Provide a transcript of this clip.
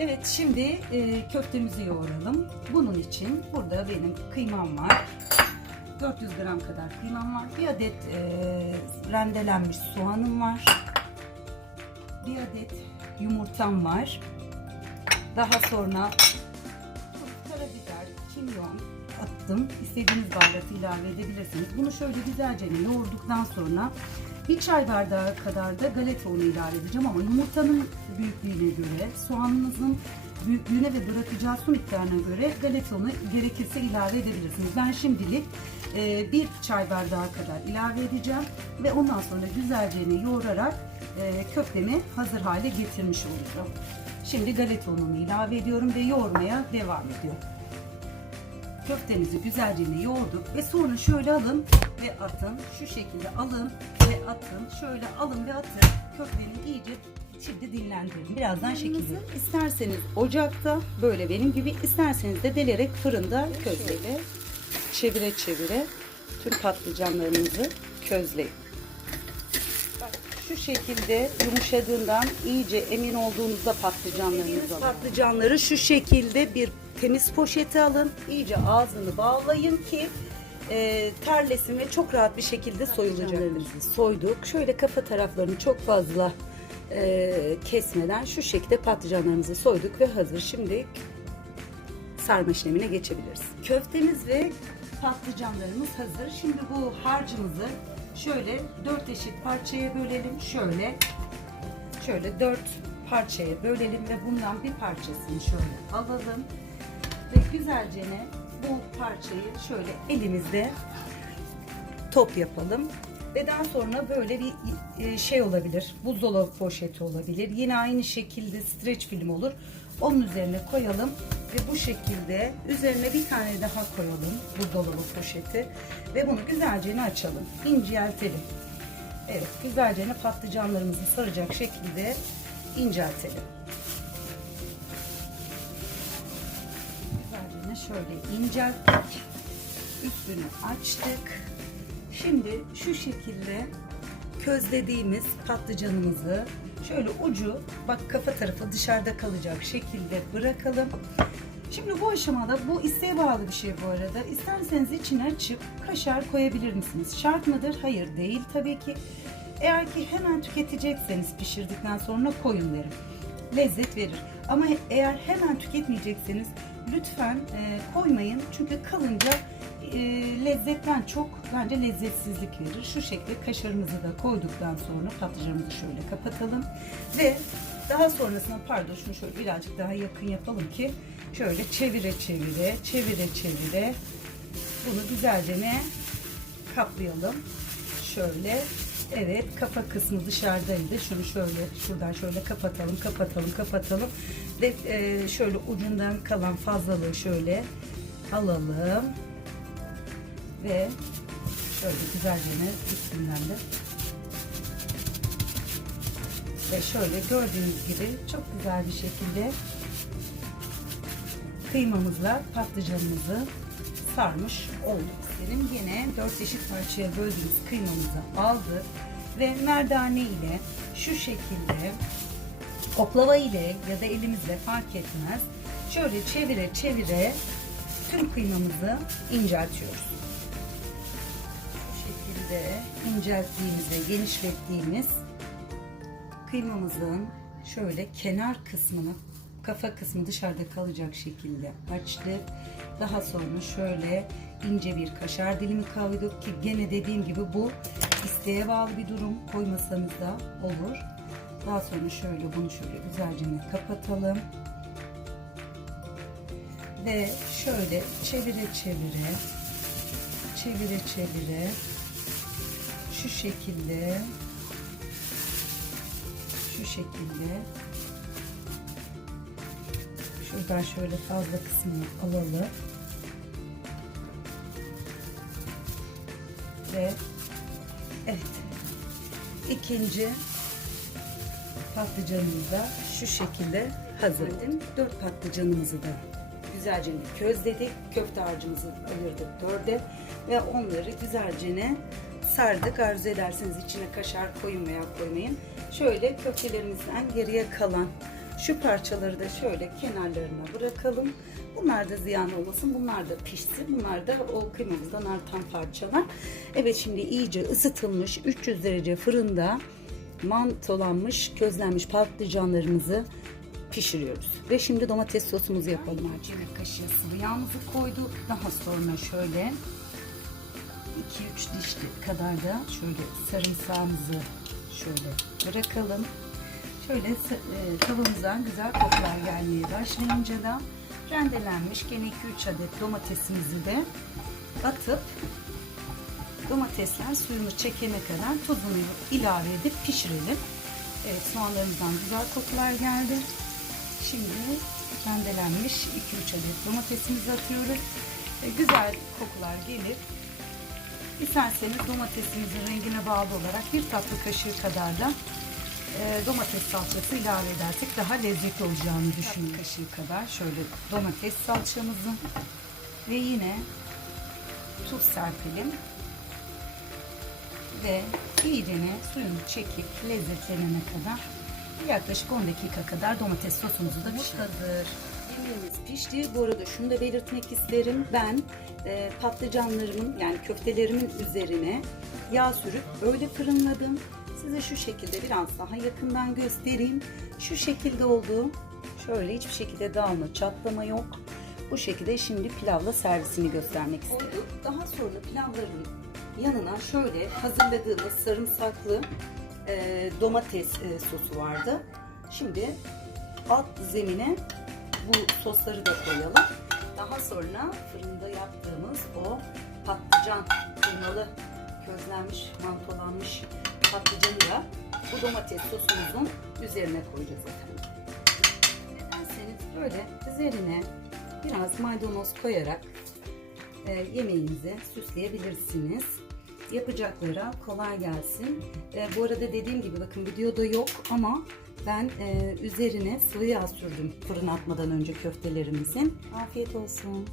Evet şimdi e, köftemizi yoğuralım. Bunun için burada benim kıymam var. 400 gram kadar kıymam var. Bir adet e, rendelenmiş soğanım var. Bir adet yumurtam var. Daha sonra karabiber, kimyon attım. İstediğiniz baharatı ilave edebilirsiniz. Bunu şöyle güzelce yoğurduktan sonra bir çay bardağı kadar da galeta unu ilave edeceğim ama yumurtanın büyüklüğüne göre, soğanınızın büyüklüğüne ve bırakacağı su miktarına göre galeta unu gerekirse ilave edebilirsiniz. Ben şimdilik e, bir çay bardağı kadar ilave edeceğim ve ondan sonra güzelce yoğurarak e, köftemi hazır hale getirmiş olacağım. Şimdi galeta unumu ilave ediyorum ve yoğurmaya devam ediyorum. Köftenizi güzelce yoğurduk ve sonra şöyle alın ve atın. Şu şekilde alın ve atın. Şöyle alın ve atın. Köfteni iyice şimdi dinlendirin. Birazdan şekilde. İsterseniz ocakta böyle benim gibi isterseniz de delerek fırında közleyin. Çevire çevire tüm patlıcanlarınızı közleyin. Şu şekilde yumuşadığından iyice emin olduğunuzda patlıcanlarınızı alın. Patlıcanları şu şekilde bir temiz poşete alın. İyice ağzını bağlayın ki e, terlesin ve çok rahat bir şekilde soyulacaktır. Soyduk. Şöyle kafa taraflarını çok fazla e, kesmeden şu şekilde patlıcanlarımızı soyduk ve hazır. Şimdi sarma işlemine geçebiliriz. Köftemiz ve patlıcanlarımız hazır. Şimdi bu harcımızı şöyle dört eşit parçaya bölelim. Şöyle şöyle dört parçaya bölelim ve bundan bir parçasını şöyle alalım ve güzelce bu parçayı şöyle elimizde top yapalım. Daha sonra böyle bir e, şey olabilir. Buzdolabı poşeti olabilir. Yine aynı şekilde streç film olur. Onun üzerine koyalım ve bu şekilde üzerine bir tane daha koyalım buzdolabı poşeti ve bunu güzelce açalım. İnceltelim. Evet, güzelce patlıcanlarımızı saracak şekilde inceltelim. Güzelce şöyle incelttik. Üstünü açtık. Şimdi şu şekilde közlediğimiz patlıcanımızı şöyle ucu bak kafa tarafı dışarıda kalacak şekilde bırakalım. Şimdi bu aşamada bu isteğe bağlı bir şey bu arada. İsterseniz içine açıp kaşar koyabilir misiniz? Şart mıdır? Hayır değil tabii ki. Eğer ki hemen tüketecekseniz pişirdikten sonra koyun derim. Lezzet verir. Ama eğer hemen tüketmeyecekseniz lütfen e, koymayın. Çünkü kalınca e, lezzetten çok bence lezzetsizlik verir. Şu şekilde kaşarımızı da koyduktan sonra patlıcanımızı şöyle kapatalım. Ve daha sonrasında pardon şunu şöyle birazcık daha yakın yapalım ki şöyle çevire çevire çevire çevire bunu güzelce ne kaplayalım. Şöyle Evet kafa kısmı dışarıdaydı. Şunu şöyle şuradan şöyle kapatalım kapatalım kapatalım. Ve e, şöyle ucundan kalan fazlalığı şöyle alalım. Ve şöyle güzelce üstünden de ve şöyle gördüğünüz gibi çok güzel bir şekilde kıymamızla patlıcanımızı sarmış olduk. Benim yine 4 eşit parçaya böldüğümüz kıymamızı aldık ve merdane ile şu şekilde oklava ile ya da elimizle fark etmez. Şöyle çevire çevire tüm kıymamızı inceltiyoruz. Şekilde incelttiğimiz genişlettiğimiz kıymamızın şöyle kenar kısmını kafa kısmı dışarıda kalacak şekilde açtık. Daha sonra şöyle ince bir kaşar dilimi koyduk ki gene dediğim gibi bu isteğe bağlı bir durum. Koymasanız da olur. Daha sonra şöyle bunu şöyle güzelce kapatalım. Ve şöyle çevire çevire çevire çevire şu şekilde. Şu şekilde. Şuradan şöyle fazla kısmını alalım. Ve evet. İkinci patlıcanımız da şu şekilde hazır. Dört patlıcanımızı da güzelce közledik. Köfte harcımızı ayırdık dörde. Ve onları güzelce sardık. Arzu ederseniz içine kaşar koyun veya koymayın. Şöyle köftelerimizden geriye kalan Şu parçaları da şöyle kenarlarına bırakalım. Bunlar da ziyan olmasın. Bunlar da pişsin. Bunlar da o kıymamızdan artan parçalar. Evet şimdi iyice ısıtılmış 300 derece fırında mantolanmış, közlenmiş patlıcanlarımızı pişiriyoruz. Ve şimdi domates sosumuzu yapalım. Mercimek kaşığı sıvı yağımızı koyduk. Daha sonra şöyle 2-3 diş kadar da şöyle sarımsağımızı şöyle bırakalım. Şöyle e, tavamızdan güzel kokular gelmeye başlayınca da rendelenmiş gene 2-3 adet domatesimizi de atıp domatesler suyunu çekene kadar tuzunu ilave edip pişirelim. Evet soğanlarımızdan güzel kokular geldi. Şimdi rendelenmiş 2-3 adet domatesimizi atıyoruz. E, güzel kokular gelir. İsterseniz domatesimizin rengine bağlı olarak bir tatlı kaşığı kadar da e, domates salçası ilave edersek daha lezzetli olacağını düşünüyorum. Bir kaşığı kadar şöyle domates salçamızı ve yine tuz serpelim ve iyicene suyunu çekip lezzetlenene kadar yaklaşık 10 dakika kadar domates sosumuzu da pişir. hazır. Yemeğimiz pişti. Bu arada şunu da belirtmek isterim. Ben e, patlıcanlarımın yani köftelerimin üzerine yağ sürüp öyle fırınladım. Size şu şekilde biraz daha yakından göstereyim. Şu şekilde oldu. Şöyle hiçbir şekilde dağılma, çatlama yok. Bu şekilde şimdi pilavla servisini göstermek istiyorum. Daha sonra pilavların yanına şöyle hazırladığımız sarımsaklı e, domates e, sosu vardı. Şimdi alt zemine bu sosları da koyalım. Daha sonra fırında yaptığımız o patlıcan kıymalı közlenmiş, mantolanmış patlıcanı da bu domates sosumuzun üzerine koyacağız efendim. Dilerseniz böyle üzerine biraz maydanoz koyarak e, yemeğinizi süsleyebilirsiniz. Yapacaklara kolay gelsin. E, bu arada dediğim gibi bakın videoda yok ama ben e, üzerine sıvı yağ sürdüm fırına atmadan önce köftelerimizin. Afiyet olsun.